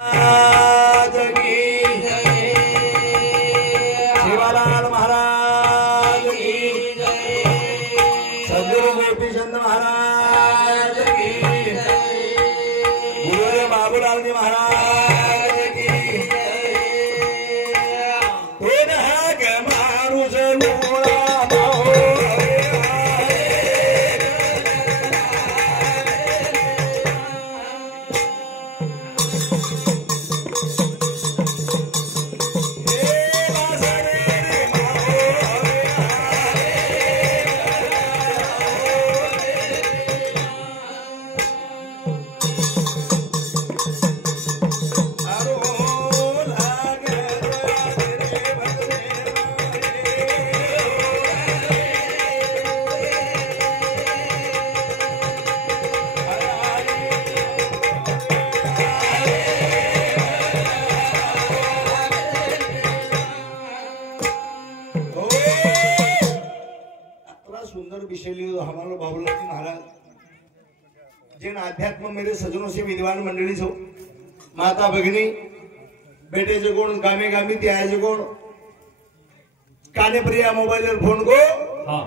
महाराज की जय, शिवालाल महाराज की जय, सद्गुरु गोपीचंद महाराज की जय, गुरुदेव बाबूलाल जी महाराज की जय। मारुष सुंदर विषय लियो हमारे बाबूलाल जी महाराज जिन आध्यात्म मेरे सजनों से विद्वान मंडली छो माता भगिनी बेटे जो गुण गामे गामी त्याय जो गुण काने प्रिया मोबाइल फोन को हाँ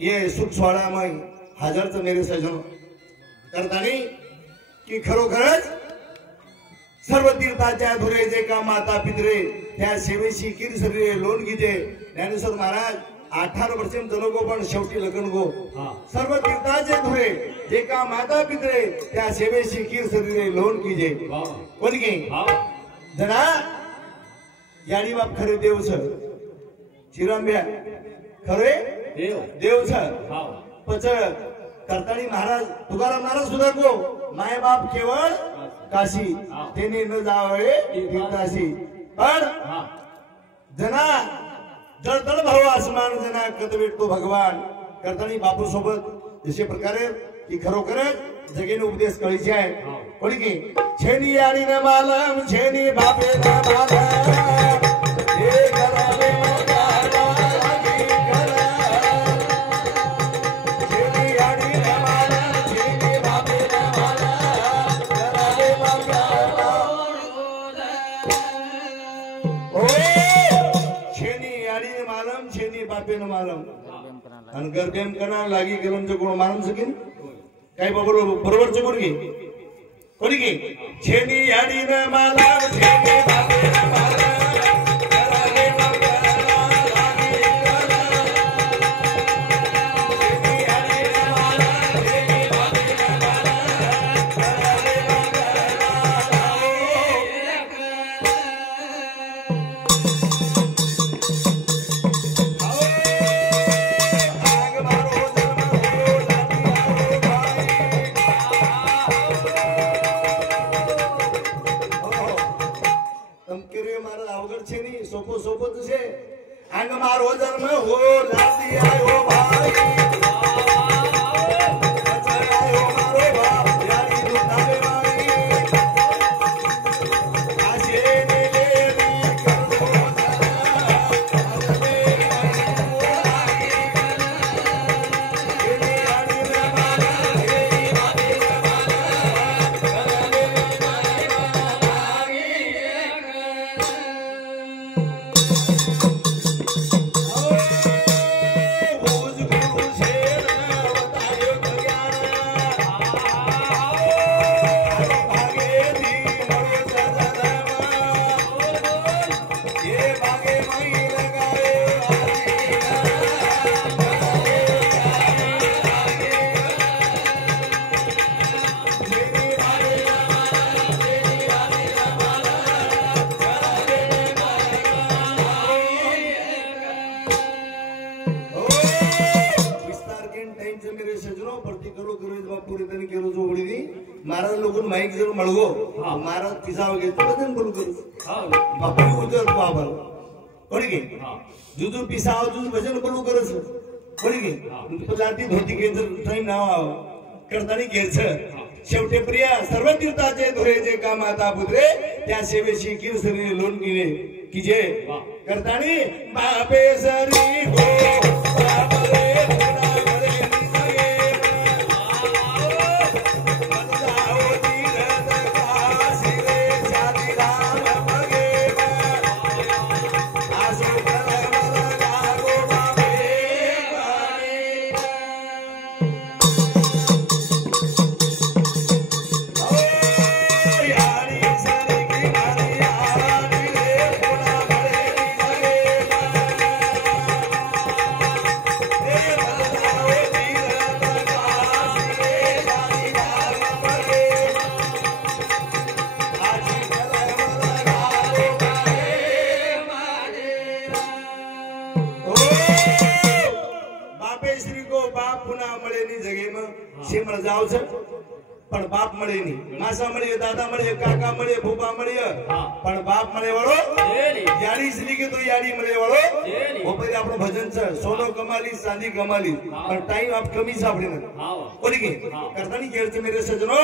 ये सुख स्वाड़ा में हाजर तो मेरे सजनों करता नहीं कि खरोखरच सर्व तीर्थाच्या धुरे जे का माता पितरे त्या सेवेशी किर शरीरे लोन गीते ज्ञानेश्वर महाराज 18% लोगों पण शेवटी लग्न गो सर्व तीर्थाचे धुरे जे का माता पितरे त्या सेवेशी किर शरीरे लोन कीजे कोण की जना याडी बाप खरे देव सर चिरंब्या खरे देव सर पच करताणी महाराज तुकाराम महाराज सुद्धा गो माय बाप केवळ काशी तेने न जावे तीर्थाशी पण जना जळतळ भाव आसमान जना कत भेटतो भगवान करतानी बापू सोबत जसे प्रकारे की खरोखरच जगेने उपदेश कळीचे आहे कोणी की छेनी आणि न मालम छेनी बापे न मालम हे करावे आणि गर्भेम कना लागी करून जो कोण मारून सकेन काय बरोबर चुकून घे कोणी घे छेनी याडी न माला छेनी बापे न माला करावे छेनी याडी न माला छेनी बापे न माला करावे सोपो सोपो तुझे अंग मारो जन्म हो लाती आयो भाई आयो मारो बाप यारी दुनावे भाई आशे नेलेली करतो महाराज लोक माईक जर मळगो महाराज पिसा वगैरे तुला बोलू करू बापू उतर तू आभार कोणी घे जुजू पिसा जुजू भजन बोलू करस कोणी घे जाती धोती घे जर टाइम नाव करताना घ्यायचं शेवटे प्रिया सर्व तीर्थाचे धुरे जे का माता पुत्रे त्या सेवेशी किर शरीर लोन किने की जे करताना बापे सरी हो बापरे बाप મળે નહીં માસા મળે દાદા મળે કાકા મળે ફૂફા મળે પણ બાપ મળે વાળો યાડી શ્રી કે તો યાડી મળે વાળો ઓપરે આપણો ભજન છે સોનો કમાલી ચાંદી કમાલી પણ ટાઈમ આપ કમી છે આપણે બોલી કે કરતાની કેર છે મેરે સજનો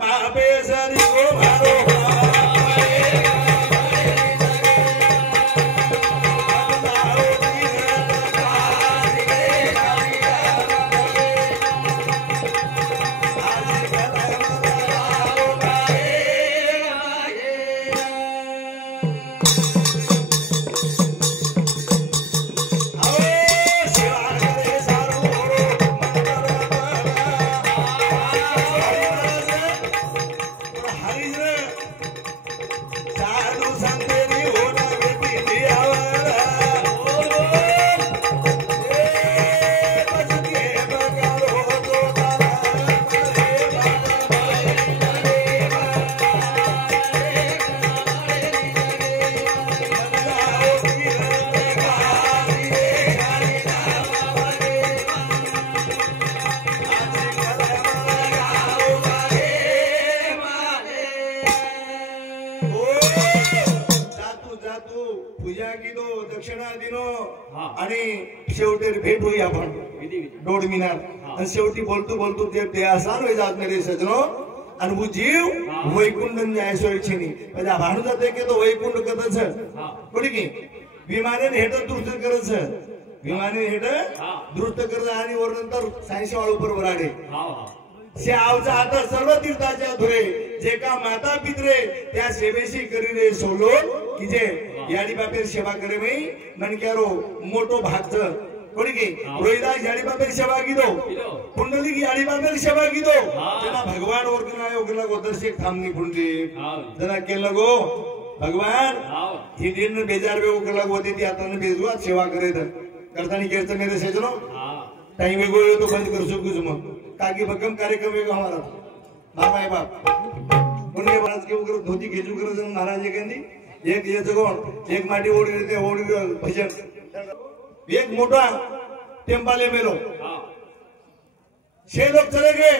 બાપે સારી કો મારો शेवटी बोलतो बोलतो ते असा जात नाही रे सजनो आणि वो जीव वैकुंठ न्यायसोयची म्हणजे भांडू जाते की तो वैकुंठ करत कोणी की विमाने हेट दुरुस्त करत विमाने हेट दुरुस्त करत आणि वर नंतर सायन्स वाळू पर वराडे शे आवचा आता सर्व तीर्थाच्या धुरे जे का माता पित्रे त्या सेवेशी करी रे सोलो की जे याडी बापेर सेवा करे बाई मनक्यारो मोठो भागच कोणी की रोहिदास याडी बापेर सेवा कीदो पुंडलिक याडी बापेर सेवा कीदो जना भगवान ओरकना योगला गोदर्शक थामनी पुंडली जना केलं गो भगवान ही दिन बेजार वे ओगला गोते ती आता ने बेजवा सेवा करे करतानी केरचं मेरे सेजनो टाइम वेगो तो बंद कर सकूच मग काकी भक्कम कार्यक्रम वेगो हमारा बाबाय बाप पुण्य महाराज के उगर धोती घेजू कर महाराज एखादी एक ये जगोण एक माटी ओढी ते ओढी भजन एक मोटा टेम्पाले मेलो छह लोग चले गए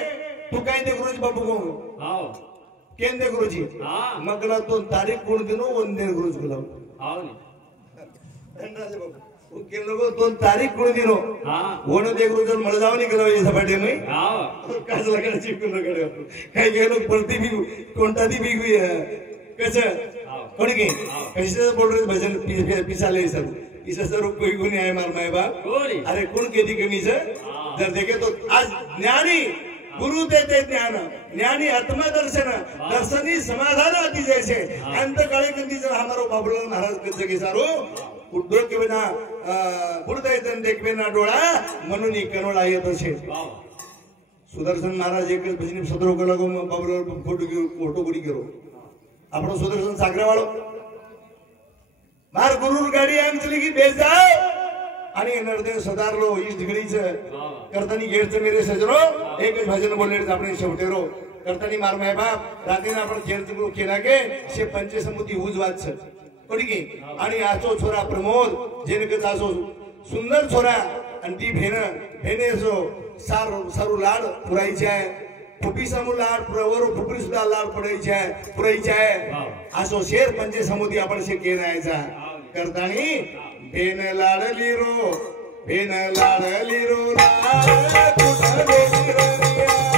तू कहीं देख रोज बाबू को केन देख रोजी मगला तो तारीख कोण दिनो वंदे रोज गुलाम के लोगों तो तारीख कोण दिनो वण देख रोज मळजावली करावी सपाटे नाही काज लगाड चिकून लगाड काही गेलो पडती भी कोणता दी भी कसं कोणी की कशाचं बोल रे भजन पिसाले सर इसे सर कोई गुनी आहे मार माय बाप अरे कोण केदी कमी से जर देखे तो आज ज्ञानी गुरु देते ज्ञान ज्ञानी आत्मा दर्शन दर्शनी समाधान आती जैसे अंत काळे कंदी जर हमारो बाबूलाल महाराज कसे के सारो उद्योग के बिना बुडदाय जन देख बिना डोळा म्हणून करोडा येत असे सुदर्शन महाराज एक भजनी सदरो कला गो बाबूलाल फोटो गुडी करो આપણો સુદર્શન સાગરાવાળો માર ગુરુર ગાડી આમ ચલી ગઈ બેસ જાઓ અને નરદેવ સદારલો ઈ દીકરી છે કરતાની ઘેર છે મેરે સજનો એક જ ભજન બોલે આપણે છોટેરો કરતાની માર માય બાપ રાતીના આપણે ઘેર ચુકો કેલા કે સે પંચે સમુદ્રી ઉજ વાત છે કોડી કે અને આચો છોરા પ્રમોદ જેને કે આચો સુંદર છોરા અને તી ભેને જો સારું લાડ પુરાઈ જાય फुपी समूह लाड प्रवरो फुपरी सुद्धा लाड पुरायची आहे असो शेर पंचे समुद्री आपण शे केरायचा करतानी भेन लाडली रो लाड कुठं